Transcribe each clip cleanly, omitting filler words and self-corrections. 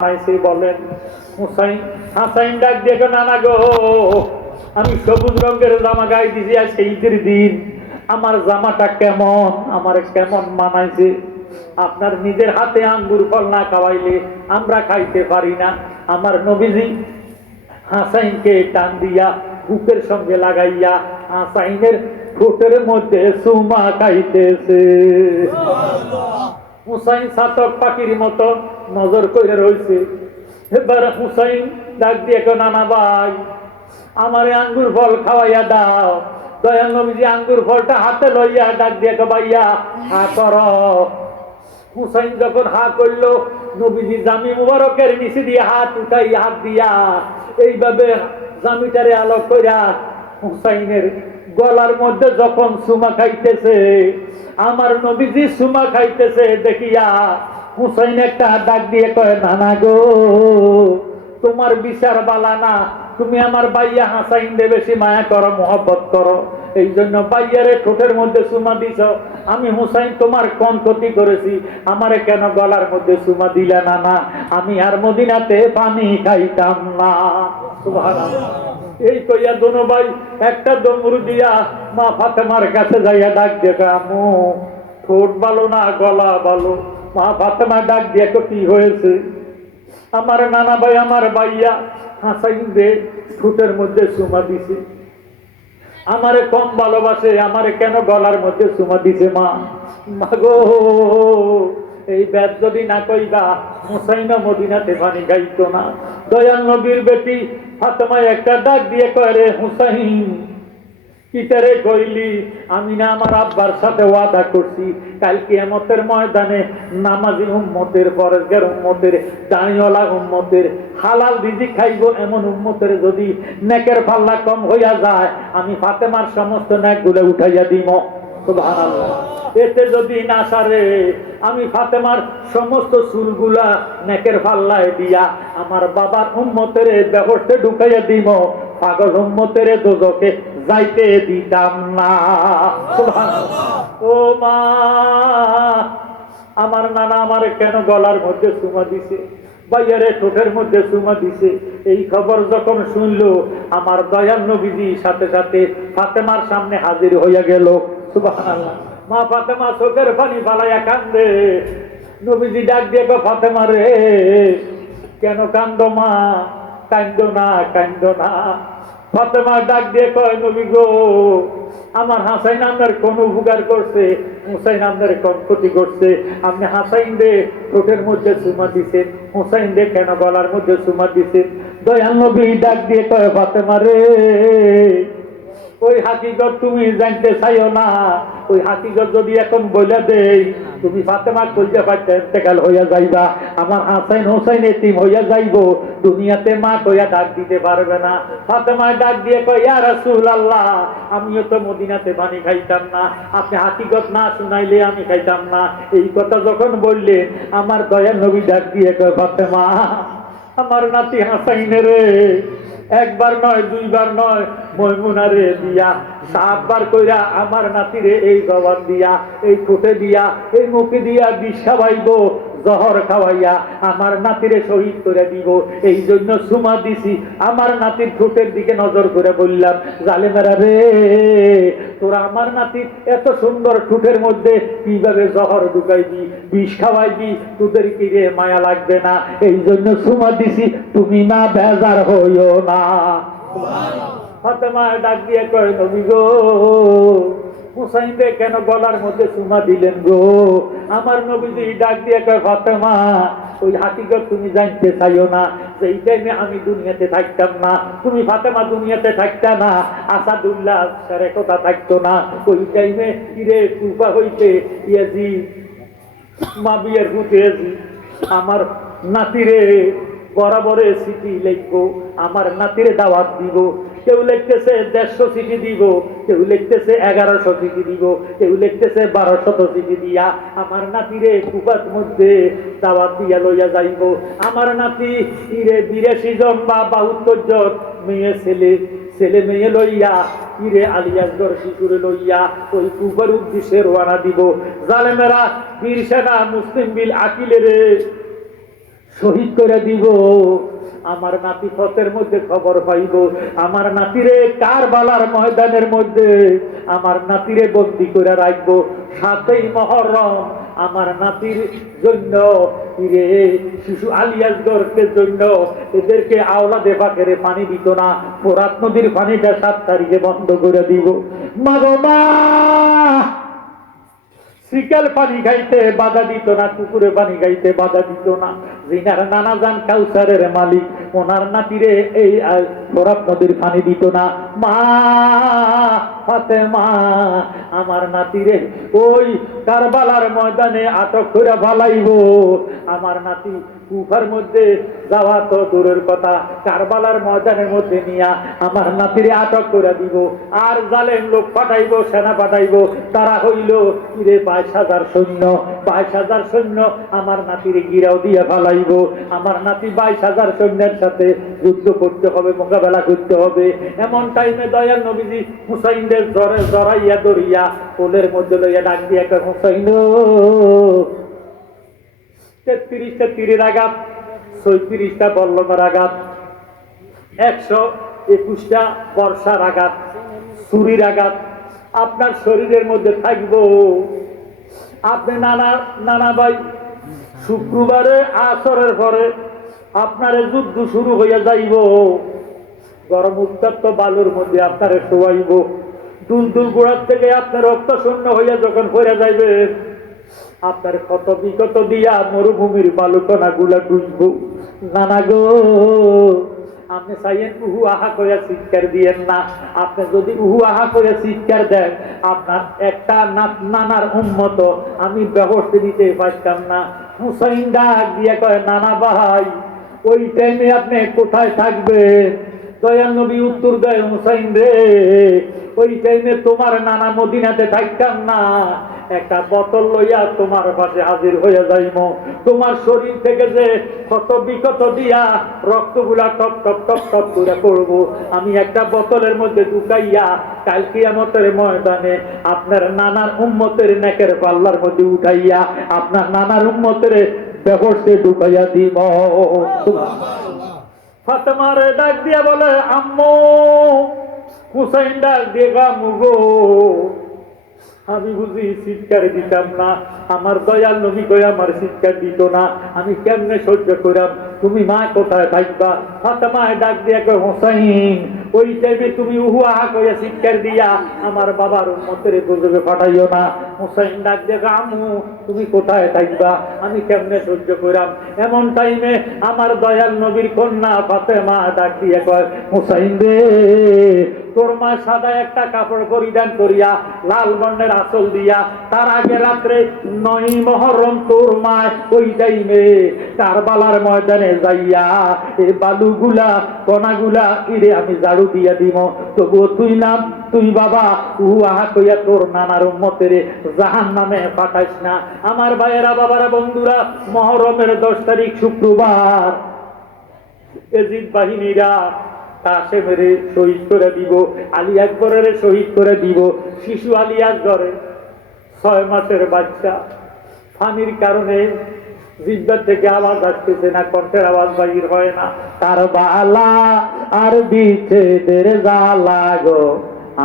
বলেন হুসাইন হাসাইন ডাক দিয়ে নানা গো, আমি সবুজ রঙের জামা গায়ে দিছি আজকে ঈদের দিন, আমার জামাটা কেমন, আমার কেমন মানাইছে? আপনার নিজের হাতে আঙ্গুর ফল না খাওয়াইলে আমরা খাইতে পারি না। আমার নবীজি হাসাইনকে টান দিয়া বুকের সঙ্গে লাগাইয়া হাসাইনের ঠোঁটের মধ্যে চুমা খাইতেছে। হুসাইন ছাতক পাখির মতো নজর করে রয়েছে। এবার হুসাইন ডাক দিয়ে নানা ভাই, আমারে আঙ্গুর ফল খাওয়াইয়া দাও। দয়াল নবীজি আঙ্গুর ফলটা হাতে লইয়া ডাক দিয়ে ভাইয়া হা কর। হুসাইন যখন হা করলো, নবীজি জামি মুবারকের নিচে দিয়ে হাত উঠাই হাত দিয়া এইভাবে জামিটারে আলোক কইরা হুসাইনের গলার মধ্যে যখন সুমা খাইতেছে, আমার নবীজি সুমা খাইতেছে দেখিয়া হুসাইন একটা ডাক দিয়ে কয়, নানা গো, তোমার বিচার বালা না, তুমি আমার বাইয়া হাসাইন দে বেশি মায়া করো, মহব্বত করো, এই জন্য বাইয়ারে ঠোঁটের মধ্যে সুমা দিছ। আমি হুসাইন তোমার কোন ক্ষতি করেছি, আমারে কেন গলার মধ্যে সুমা দিলে না? না, আমি আর মদিনাতে পানি খাইতাম না। সুবহানাল্লাহ। এই কইয়া দোনো ভাই একটা দমরু দিয়া মা ফাতেমার কাছে যাইয়া ডাক দিয়ে, আম্মু ঠোঁট ভালো না গলা ভালো? মা ফাতেমা ডাক দিয়ে কি হয়েছে? আমার নানা ভাই আমার বাইয়া হাসাইন দে ঠোঁটের মধ্যে চুমা দিছে, আমারে কম ভালোবাসে, আমারে কেন গলার মধ্যে চুমা দিছে? মা গো, এই ব্যাস যদি না কইবা হুসাইন মদিনাতে পানি গাইতো না। দয়াল নবীর বেটি ফাতেমা একটা ডাক দিয়ে কয়, রে হুসাইন, কিতারে কইলি? আমি না আমার আব্বার সাথে ওয়াদা করছি, কাল কিয়ামতের ময়দানে নামাজি উম্মতের, পরেজগার উম্মতের, দাঁড়িওয়ালা উম্মতের, হালাল রিজিক খাইব এমন উম্মতের যদি নেকের পাল্লা কম হইয়া যায়, আমি ফাতেমার সমস্ত নেকগুলো উঠাইয়া দিব। সুবহানাল্লাহ। এতে যদি না সারে, আমি ফাতেমার সমস্ত চুলগুলা নেকের পাল্লায় দিয়া আমার বাবার উম্মতের ব্যবস্থা ঢুকাইয়া দিব, পাগল উম্মতের দোজখে যাইতে দিতাম না। সুবহানাল্লাহ। ও মা, আমার নানা আমার কেন গলার মধ্যে চুমা দিছে, বাইয়ারে ঠোঁটের মধ্যে চুমা দিছে, এই খবর যখন শুনলো, আমার দয়াল নবীজি সাথে সাথে ফাতেমার সামনে হাজির হইয়া গেল। সুবহানাল্লাহ। মা ফাতেমা চোখের পানি ফালাইয়া কান্দে। নবীজি ডাক দিয়ে, ফাতেমা রে, কেন কান্দো মা? কান্দো না, কান্দো না। ফাতেমা ডাক দিয়ে কয়, নবী গো, আমার হাসাইন আপনার কোন উপকার করছে? হুসাইন আপনার কোন ক্ষতি করছে? আপনি হাসাইন দে ঠোঁটের মধ্যে চুমা দিছেন, হুসাইন দে কেন গলার মধ্যে চুমা দিছেন? দয়াল নবী ডাক দিয়ে কয়, ফাতেমা রে, ওই হাকিগত তুমি জানতে চাইও না। ওই হাকিগত যদি এখন বলে দেই, তুমি ফাতেমা কইয়া পাইতে ইন্তেকাল হইয়া যাইবা, আমার হাসাইন হোসাইন এতিম হইয়া যাইব, দুনিয়াতে মা কইয়া ডাক দিতে পারবে না। ফাতেমা ডাক দিয়ে কয়, ইয়া রাসূলুল্লাহ, আমিও তো মদিনাতে পানি খাইতাম না, আপনি হাকিগত না শুনাইলে আমি খাইতাম না। এই কথা যখন বললেন, আমার দয়াল নবী ডাক দিয়ে কয়, ফাতেমা, আমার নাতি হাসাইনের একবার নয় দুইবার নয়, ময়মুনারে দিয়া 7 বার কইরা আমার নাতিরে এই জবান দিয়া, এই ঠোঁটে দিয়া, এই মুখে দিয়া বিষ খাওয়াইব, জহর খাওয়াইয়া আমার নাতিরে শহীদ করে দিব। এই জন্য সুমা দিছি। আমার নাতির ঠোঁটের দিকে নজর করে বললাম, জালেমেরা রে, তোরা আমার নাতির এত সুন্দর ঠোঁটের মধ্যে কিভাবে জহর ঢুকাইবি, বিষ খাওয়াইবি? তোদের কি রে মায়া লাগবে না? এই জন্য সুমা দিছি, তুমি না বেজার হইও না। ফাতেমা ডাক দিয়ে কয়, নবী গো, হুসাইন দে কেন গলার মধ্যে চুমা দিলেন গো? আমার নবীজি ডাক দিয়ে কয়, ফাতেমা, ওই হাকিগত তুমি জানতে চাইও না। সেই টাইমে আমি দুনিয়াতে থাকতাম না, তুমি ফাতেমা দুনিয়াতে থাকতা না, আসাদুল্লাহ সারে কথা থাকতো না। ওই টাইমে ইরে কুফা হইতে ইয়াজিদ মাবিয়ার হুতে আমার নাতিরে বরাবরে চিঠি লিখবো, আমার নাতিরে দাওয়াত দিব। কেউ লিখতেছে 150 চিঠি দিব, কেউ লিখতেছে 1100 চিঠি দিব, কেউ লিখতেছে 1200 চিঠি দিয়া আমার নাতিরে কুফার মধ্যে দাওয়াত দিয়া লইয়া যাইব। আমার নাতি 82 জন বা 72 জন মেয়ে ছেলে মেয়ে লইয়া আলিয়াসগর শিশুরে লইয়া ওই কুফার উদ্দেশ্যে রওনা দিব। জালেমেরা বীর সেনা মুসলিম বিল আকিলের শহীদ করে দিব। আমার নাতি পথের মধ্যে খবর পাইব, আমার নাতিরে কারবালার ময়দানের মধ্যে আমার নাতিরে বন্দি করে রাখবো। 7ই মুহররম আমার নাতির জন্য শিশু আলিয়াসগড়ের জন্য এদেরকে আওলাদে পাকেরে পানি দিত না, ফোরাত নদীর পানিটা 7 তারিখে বন্ধ করে দিব। মা গো মা, শিকাল পানি খাইতে বাধা দিত না, কুকুরে পানি খাইতে বাধা দিত না। জিনার নানা জান কাউসারের মালিক, ওনার নাতিরে এই ফোরাত নদীর পানি দিত না। মা ফাতেমা আমার নাতিরে ওই কারবালার ময়দানে আটক করে ফালাইব। আমার নাতি কুফার মধ্যে যাওয়া তো দূরের কথা, কারবালার ময়দানের মধ্যে নিয়া আমার নাতিরে আটক করে দিব। আর জালেম লোক পাঠাইব, সেনা পাঠাইব, তারা হইল কিরে 22,000 সৈন্য, 22,000 সৈন্য আমার নাতিরে গিরাও দিয়ে ফালাইব। আমার নাতি 22,000 সৈন্যের সাথে যুদ্ধ করতে হবে, মোকাবেলা করতে হবে। এমন টাইমে দয়াল নবীজি হুসাইনদের জড়াইয়া দরিয়া কোলের মধ্যে লইয়া ডাক দিয়ে একটা হুসাইন 33টা তীরের আঘাত, 36টা বল্লমের আঘাত, 121টা বর্ষার আঘাত, ছুরির আঘাত আপনার শরীরের মধ্যে থাকবো। আপনি নানা ভাই শুক্রবারে আসরের পরে আপনার যুদ্ধ শুরু হইয়া যাইব। গরম উত্তপ্ত বালুর মধ্যে আপনারে শোয়াইব, দুলদুল গোড়ার থেকে আপনার রক্ত শূন্য হইয়া যখন পড়ে যাইবে, আপনার কত বিকত দিয়া মরুভূমির বালুকণা গুলা ডুববো। নানা গো, আপনি চাইয়েন উহু আহা করে চিৎকার দিয়েন না। আপনি যদি উহু আহা করে চিৎকার দেন, আপনার একটা নানার উম্মত আমি ব্যবস্থা দিতে পারতাম না। হুসাইন ডাক দিয়ে কয়, নানা ভাই ওই টাইমে আপনি কোথায় থাকবেন? দয়াল নবী উত্তর দেয়, হুসাইন রে ওই টাইমে তোমার নানা মদিনাতে থাকতাম না, একটা বোতল লইয়া তোমার পাশে হাজির হয়ে যাইব। তোমার শরীর থেকে যে কত বিকত দিয়া রক্তগুলা টপ টপ টপ টপ করে পড়বো, আমি একটা বোতলের মধ্যে ঢুকাইয়া কাল কিয়ামতের ময়দানে আপনার নানার উম্মতের নেকের পাল্লার মধ্যে উঠাইয়া আপনার নানার উম্মতের ব্যবস্থা ঢুকাইয়া দিব। ফাতেমারে ডাক দিয়া বলে, আম্মু। হুসাইন ডাক দিয়ে, আম্মু গো, আমি বুঝি চিৎকার দিতাম না, আমার দয়াল নবী কই আমার চিৎকার দিত না, আমি কেমনে সহ্য করাম? তুমি মা কোথায় থাকবা? ফাতেমায় ডাক দিয়া কয়, হুসাইন ওই টাইমে তুমি উহু আহা কইয়া চিৎকার দিয়া আমার বাবার উম্মতের গজবে পাঠাইও না। হুসাইন ডাক দিয়া, আম্মু তুমি কোথায় থাকবা, আমি কেমনে সহ্য করাম? এমন টাইমে আমার দয়াল নবীর কন্যা ফাতেমা ডাক দিয়া কয়, হুসাইন রে তোর মা সাদা একটা কাপড় পরিধান করিয়া লাল বর্ণের আঁচল দিয়া তার আগে রাত্রে 9ই মুহররম তোর মা ওই টাইমে কারবালার ময়দানে যাইয়া এই বালুগুলা কণাগুলা ইরে আমি ঝাড়ু দিয়া দিব। তবুও তুই বাবা উহু আহা কইয়া তোর নানার উম্মতের জাহান্নামে পাঠাইস না। আমার ভাইয়েরা, বাবারা, বন্ধুরা, মুহররমের 10 তারিখ শুক্রবার এজিদ বাহিনীরা কাসেমেরে শহীদ করে দিব, আলী আকবরের শহীদ করে দিব। শিশু আলী আকবরের 6 মাসের বাচ্চা, পানির কারণে জিহ্বার থেকে আওয়াজ আসতেছে না, কণ্ঠের আওয়াজ বাহির হয় না। কারবালা আর বিচ্ছেদের জ্বালা গো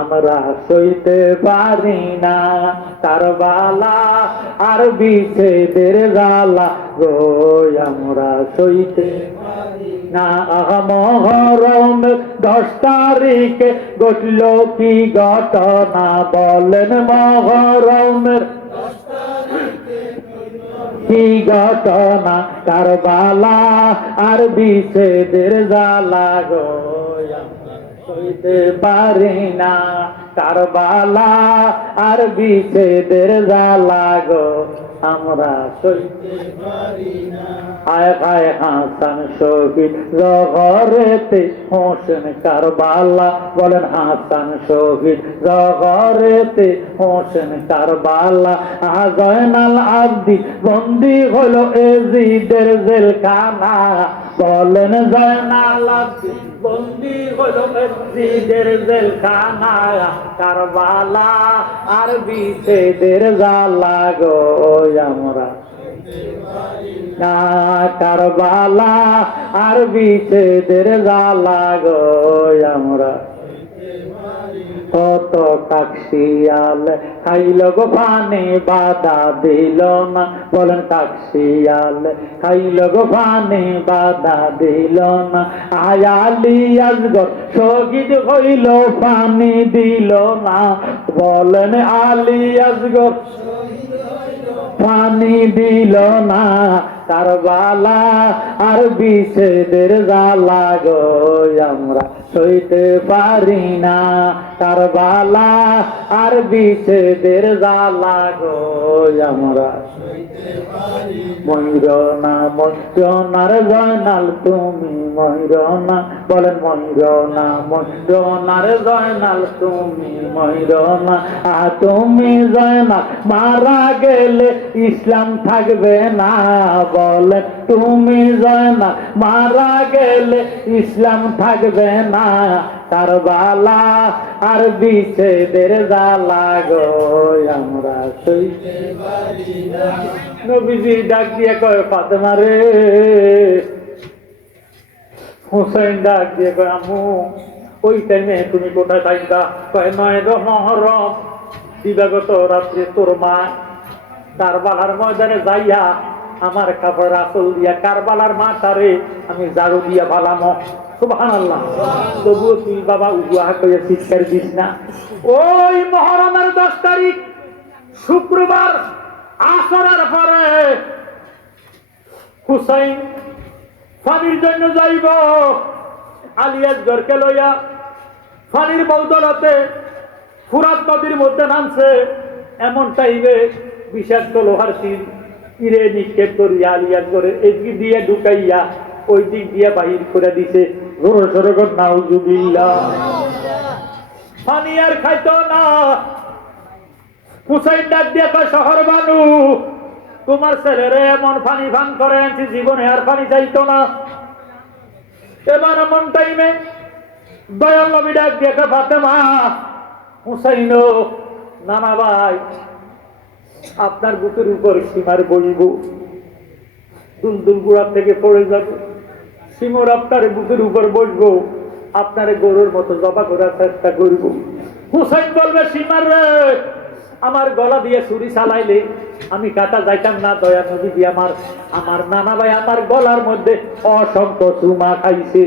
আমরা সইতে পারি না, কারবালা আর বিচ্ছেদের জ্বালা গো আমরা সইতে পারি না। মুহররম 10 তারিখে ঘটল কি ঘটনা বলেন? মুহররমের 10 তারিখে কি ঘটনা? কারবালা আর বিচ্ছেদের জ্বালা গো সইতে পারি না, কারবালা আর বিচ্ছেদের জ্বালা গো আমরা সইতে পারি না। আয় আয় হাসান শহীদ জহরেতে হোসেন কারবালা, বলেন হাসান শহীদ জহরেতে হোসেন কারবালা। জয়নাল আবদি বন্দি হলো এজিদের জেলখানা, বলেন জয়নাল আবদি বন্দি হলো এজিদের জেলখানা, কারবালা আর বিচ্ছেদের জ্বালা গো আমরা না কারবালা আর বিচ্ছেদের জ্বালা গো আমরা কত কাকশিয়াল খাইল গো পানি বাধা দিল না, বলেন কাকশিয়াল খাইল গো পানি বাধা দিল না, আয়ালি আজগর শহীদ হইল পানি দিল না, বলেন আলী আজগর পানি দিল না, কারবালা আর বিচ্ছেদের জ্বালা গো আমরা সইতে পারি না, কারবালা আর বিচ্ছেদের জ্বালা গো আমরা ময়ূরনা ময়ূরনার জয়নাল তুমি ময়ূরনা, বলেন ময়ূরনা ময়ূরনার জয়নাল তুমি ময়ূরনা, তুমি জয়নাল মারা গেলে ইসলাম থাকবে না, বলেন তুমি জয়নাল মারা গেলে ইসলাম থাকবে না, কারবালা আর বিচ্ছেদের জ্বালা গো আমরা সইতে পারি না। নবীজি ডাক দিয়ে কয় ফাতেমা রে, হুসাইন ডাক দিয়ে কয় আম্মু ওই টাইমে তুমি কোথায় থাকবা? কয় 9 মুহররম দিবাগত রাত্রে তোর মা কারবালার ময়দানে যাইয়া আমার কাপড় আঁচল দিয়া কারবালার মাথারে আমি ঝাড়ু দিয়া ভালামো। সুবহানাল্লাহ। তবুও তুই বাবা উহা কইয়া চিৎকার দিস না। ওই মুহররমের 10 তারিখ শুক্রবার আসরের পরে হুসাইন পানির জন্য যাইব, আলিয়াসগরকে লইয়া পানির বদলতে ফুরাত নদীর মধ্যে নামছে। এমন টাইমে বিষাক্ত লোহার তীর তীরে নিক্ষেপ করিয়া আলিয়াসগরের এদিক দিয়ে ঢুকাইয়া ওই দিক দিয়ে বাহির করে দিছে। জোরে সোরে কর নাউজুবিল্লাহ। পানি আর খাইতো না। হুসাইন ডাক দিয়ে কয় শহর বানু, তোমার ছেলেরে এমন পানি ভান করে আনছি জীবনে আর পানি চাইতো না। এবার এমন টাইমে দয়াল নবী ডাক দিয়ে কয় ফাতেমা হুসাইন নানা ভাই আপনার বুকের উপর সীমার বইব, দুলদুল গুড়ার থেকে পড়ে যাবে, সীমর আপনার বুকের উপর বসবো, আপনার গরুর মতো জবা করার চেষ্টা করব। হুসাইন বলবে সীমার রে আমার গলা দিয়ে ছুরি চালাইলে আমি কাটা যাইতাম না। দয়া নবী আমার আমার নানা ভাই আমার গলার মধ্যে অসংখ্য চুমা খাইছে।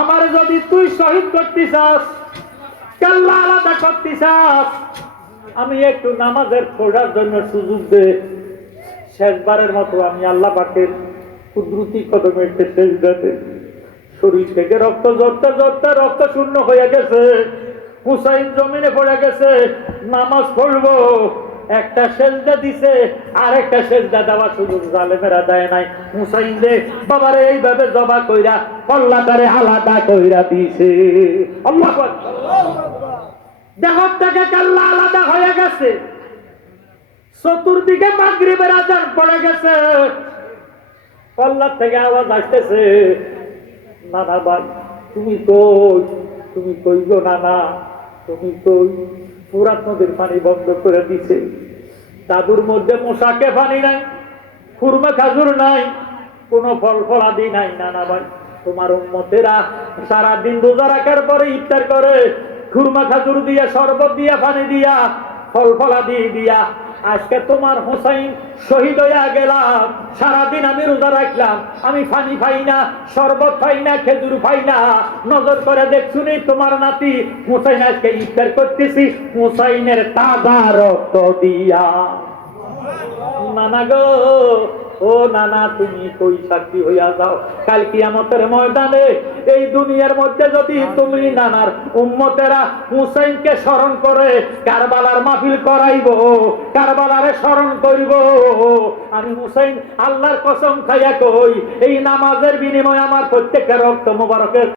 আমার যদি তুই শহীদ করতে চাস, কেল্লা আলাদা করতে চাস, আমি একটু নামাজের পড়ার জন্য সুযোগ দে। শেষবারের মতো আমি আল্লাহ পাকের কুদরতি কদমে সেজদাতে শরীর থেকে রক্ত ঝরতে ঝরতে রক্ত শূন্য হয়ে গেছে। হুসাইন জমিনে পড়ে গেছে, নামাজ পড়বো। একটা সেজদা দিছে, আর একটা সেজদা দেওয়ার সুযোগ জালেমেরা দেয় নাই। হুসাইন দে বাবারে এইভাবে জবা কইরা কল্লাটারে আলাদা কইরা দিছে। আল্লাহু আকবার। দেহর থেকে কাল্লা আলাদা হয়ে গেছে। চতুর্দিকে মাগরিবের আজান পড়ে গেছে। কল্লার থেকে আওয়াজ আসতেছে, নানা ভাই তুমি কই, তুমি কই গো নানা, তুমি কই? ফুরাত নদীর পানি বন্ধ করে দিছে। দাদুর মধ্যে মশাকে পানি নাই, খুরমা খাজুর নাই, কোন ফল ফলাদি নাই। নানা ভাই তোমার উম্মতেরা সারাদিন রোজা রাখার পরে ইফতার করে খুরমা খাজুর দিয়া, শরবত দিয়া, পানি দিয়া, ফল ফলাদি দিয়া। আজকে তোমার হুসাইন শহীদ হইয়া গেলাম, সারাদিন আমি রোজা রাখলাম, আমি পানি পাই না, শরবত পাই না, খেজুর পাই না। নজর করে দেখছুনি তোমার নাতি হুসাইন আজকে ইফতার করতেছি হুসাইনের তাজা রক্ত দিয়া। নানা গো, ও নানা তুমি কই সাক্ষী হইয়া যাও কাল কিয়ামতের ময়দানে। এই দুনিয়ার মধ্যে যদি তুমি নানার উম্মতেরা হুসাইনকে স্মরণ করে কারবালার মাহফিল করাইব, কারবালারে স্মরণ করিব, আমি হুসাইন আল্লাহর কসম খাইয়া কই এই নামাজের বিনিময়ে আমার প্রত্যেকটা রক্ত মোবারকের